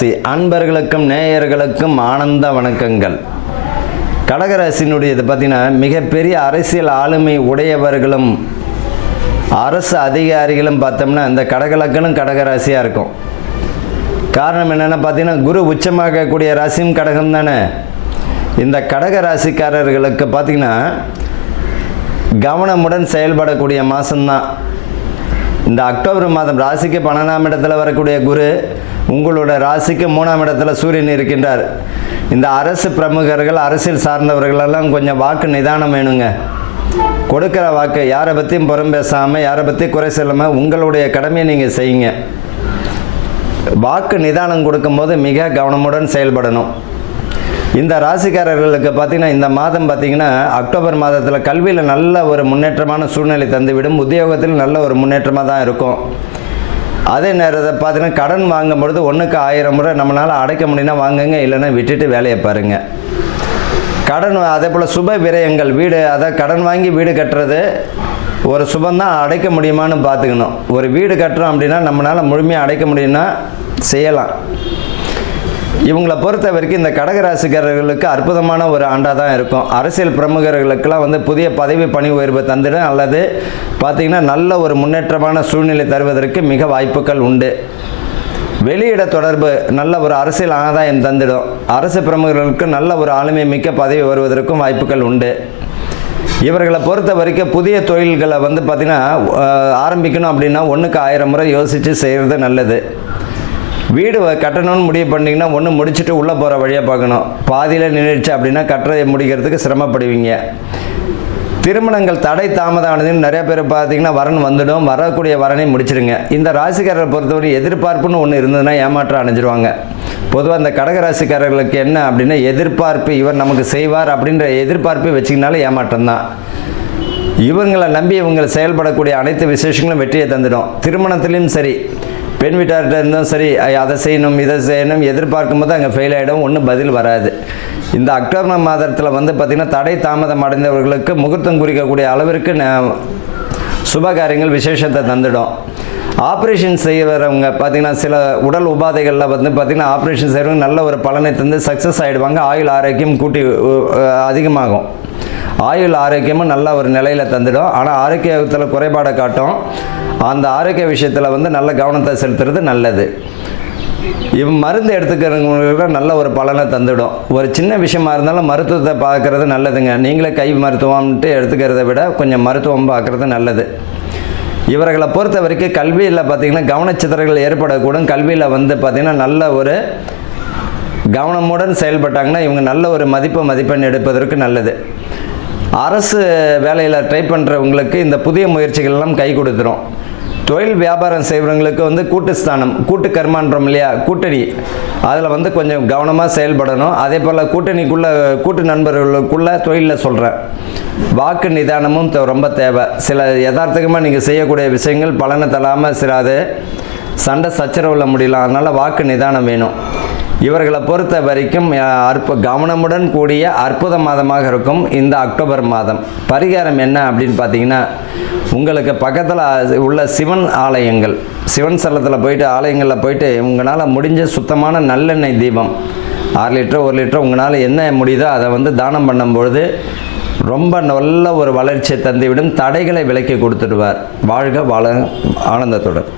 கடகராசி அன்பர்களுக்கும் நேயர்களுக்கும் ஆனந்த வணக்கங்கள். கடகராசினுடையது பார்த்தீங்கன்னா மிகப்பெரிய அரசியல் ஆளுமை உடையவர்களும் அரசு அதிகாரிகளும் பார்த்தோம்னா இந்த கடகலக்கணம் கடகராசியாக இருக்கும். காரணம் என்னென்னா பார்த்தீங்கன்னா குரு உச்சமாகக்கூடிய ராசியும் கடகம் தானே. இந்த கடகராசிக்காரர்களுக்கு பார்த்தீங்கன்னா கவனமுடன் செயல்படக்கூடிய மாதம்தான் இந்த அக்டோபர் மாதம். ராசிக்கு 12ஆம் இடத்துல வரக்கூடிய குரு உங்களோட ராசிக்கு 3ஆம் இடத்துல சூரியன் இருக்கின்றார். இந்த அரசு பிரமுகர்கள் அரசியல் சார்ந்தவர்களெல்லாம் கொஞ்சம் வாக்கு நிதானம் வேணுங்க. கொடுக்குற வாக்கு யாரை பற்றியும் புறம் பேசாமல் யாரை பற்றி குறை சொல்லாமல் உங்களுடைய கடமையை நீங்கள் செய்யுங்க. வாக்கு நிதானம் கொடுக்கும்போது மிக கவனமுடன் செயல்படணும். இந்த ராசிக்காரர்களுக்கு பார்த்திங்கன்னா இந்த மாதம் பார்த்திங்கன்னா அக்டோபர் மாதத்தில் கல்வியில் நல்ல ஒரு முன்னேற்றமான சூழ்நிலை தந்துவிடும். உத்தியோகத்தில் நல்ல ஒரு முன்னேற்றமாக தான் இருக்கும். அதே நேரத்தில் பார்த்திங்கன்னா கடன் வாங்கும்பொழுது 1க்கு 1000 முறை நம்மளால் அடைக்க முடியும்னா வாங்குங்க, இல்லைன்னா விட்டுட்டு வேலையை பாருங்கள். கடன் அதே போல் சுப விரயங்கள் வீடு, அதை கடன் வாங்கி வீடு கட்டுறது ஒரு சுபந்தான், அடைக்க முடியுமான்னு பார்த்துக்கணும். ஒரு வீடு கட்டுறோம் அப்படின்னா நம்மளால் முழுமையாக அடைக்க முடியும்னா செய்யலாம். இவங்களை பொறுத்த வரைக்கும் இந்த கடகராசிக்காரர்களுக்கு அற்புதமான ஒரு ஆண்டாக தான் இருக்கும். அரசியல் பிரமுகர்களுக்கெல்லாம் புதிய பதவி பணி உயர்வு தந்துடும், அல்லது பார்த்திங்கன்னா நல்ல ஒரு முன்னேற்றமான சூழ்நிலை தருவதற்கு மிக வாய்ப்புகள் உண்டு. வெளியிட தொடர்பு நல்ல ஒரு அரசியல் ஆதாயம் தந்துடும். அரசு பிரமுகர்களுக்கு நல்ல ஒரு ஆளுமை மிக்க பதவி வருவதற்கும் வாய்ப்புகள் உண்டு. இவர்களை பொறுத்த வரைக்கும் புதிய தொழில்களை பார்த்திங்கன்னா ஆரம்பிக்கணும் அப்படின்னா 1க்கு 1000 முறை யோசித்து செய்கிறது நல்லது. வீடு கட்டணும்னு முடிவு பண்ணிங்கன்னா ஒன்று முடிச்சுட்டு உள்ளே போகிற வழியாக பார்க்கணும். பாதியில் நின்றுச்சு அப்படின்னா கட்டுறதை முடிக்கிறதுக்கு சிரமப்படுவீங்க. திருமணங்கள் தடை தாமதமானதுன்னு நிறைய பேர் பார்த்திங்கன்னா வரன் வந்துடும். வரக்கூடிய வரனை முடிச்சிடுங்க. இந்த ராசிக்காரரை பொறுத்தவரை எதிர்பார்ப்புன்னு ஒன்று இருந்ததுன்னா ஏமாற்றம் அடைஞ்சிருவாங்க. பொதுவாக இந்த கடகராசிக்காரர்களுக்கு என்ன அப்படின்னா எதிர்பார்ப்பு, இவர் நமக்கு செய்வார் அப்படின்ற எதிர்பார்ப்பை வச்சிங்கனாலும் ஏமாற்றம் தான். இவங்களை நம்பி இவங்களை செயல்படக்கூடிய அனைத்து விசேஷங்களும் வெற்றியை தந்துடும். திருமணத்திலையும் சரி, பெண் வீட்டார்கிட்ட இருந்தும் சரி, அதை செய்யணும் இதை செய்யணும் எதிர்பார்க்கும் போது அங்கே ஃபெயில் ஆகிடும், ஒன்றும் பதில் வராது. இந்த அக்டோபர் மாதத்தில் பார்த்திங்கன்னா தடை தாமதம் அடைந்தவர்களுக்கு முகூர்த்தம் குறிக்கக்கூடிய அளவிற்கு சுபகாரியங்கள் விசேஷத்தை தந்துடும். ஆப்ரேஷன் செய்கிறவங்க பார்த்திங்கன்னா சில உடல் உபாதைகளில் பார்த்திங்கன்னா ஆப்ரேஷன் செய்கிறவங்க நல்ல ஒரு பலனை தந்து சக்ஸஸ் ஆகிடுவாங்க. ஆயுள் ஆரோக்கியம் கூட்டி அதிகமாகும். ஆயுள் ஆரோக்கியமும் நல்ல ஒரு நிலையில் தந்துடும். ஆனால் ஆரோக்கியத்தில் குறைபாடை காட்டும். அந்த ஆரோக்கிய விஷயத்தில் நல்ல கவனத்தை செலுத்துறது நல்லது. மருந்து எடுத்துக்கிறவங்களுக்கு நல்ல ஒரு பலனை தந்துடும். ஒரு சின்ன விஷயமா இருந்தாலும் மருத்துவத்தை பார்க்குறது நல்லதுங்க. நீங்களே கை மருத்துவம்ட்டு எடுத்துக்கிறத விட கொஞ்சம் மருத்துவம் பார்க்குறது நல்லது. இவர்களை பொறுத்த வரைக்கும் கல்வியில் பார்த்திங்கன்னா கவனச்சிதறல்கள் ஏற்படக்கூடும். கல்வியில் பார்த்திங்கன்னா நல்ல ஒரு கவனமுடன் செயல்பட்டாங்கன்னா இவங்க நல்ல ஒரு மதிப்பெண் எடுப்பதற்கு நல்லது. அரசு வேலையில் ட்ரை பண்ணுறவங்களுக்கு இந்த புதிய முயற்சிகள்லாம் கை கொடுத்துரும். தொழில் வியாபாரம் செய்கிறவங்களுக்கு கூட்டு ஸ்தானம், கூட்டு கர்மான்றோம் இல்லையா, கூட்டணி, அதில் கொஞ்சம் கவனமாக செயல்படணும். அதே போல் கூட்டு நண்பர்களுக்குள்ள தொழிலில் சொல்கிறேன், வாக்கு நிதானமும் ரொம்ப தேவை. சில யதார்த்தமாக நீங்கள் செய்யக்கூடிய விஷயங்கள் பலனை தராமல் சில அது சண்டை சச்சரவில் முடியலாம். அதனால் வாக்கு நிதானம் வேணும். இவர்களை பொறுத்த வரைக்கும் கவனமுடன் கூடிய அற்புத மாதமாக இருக்கும் இந்த அக்டோபர் மாதம். பரிகாரம் என்ன அப்படின்னு பார்த்தீங்கன்னா, உங்களுக்கு பக்கத்தில் உள்ள சிவன் ஆலயங்கள், சிவன் ஸ்தலத்தில் போயிட்டு ஆலயங்களில் போயிட்டு உங்களால் முடிஞ்ச சுத்தமான நல்லெண்ணெய் தீபம் 6 லிட்டர் 1 லிட்டர் உங்களால் என்ன முடியுதோ அதை தானம் பண்ணும்பொழுது ரொம்ப நல்ல ஒரு வளர்ச்சியை தந்துவிடும். தடைகளை விலக்கி கொடுத்துடுவார். வாழ்க ஆனந்தத்துடன்.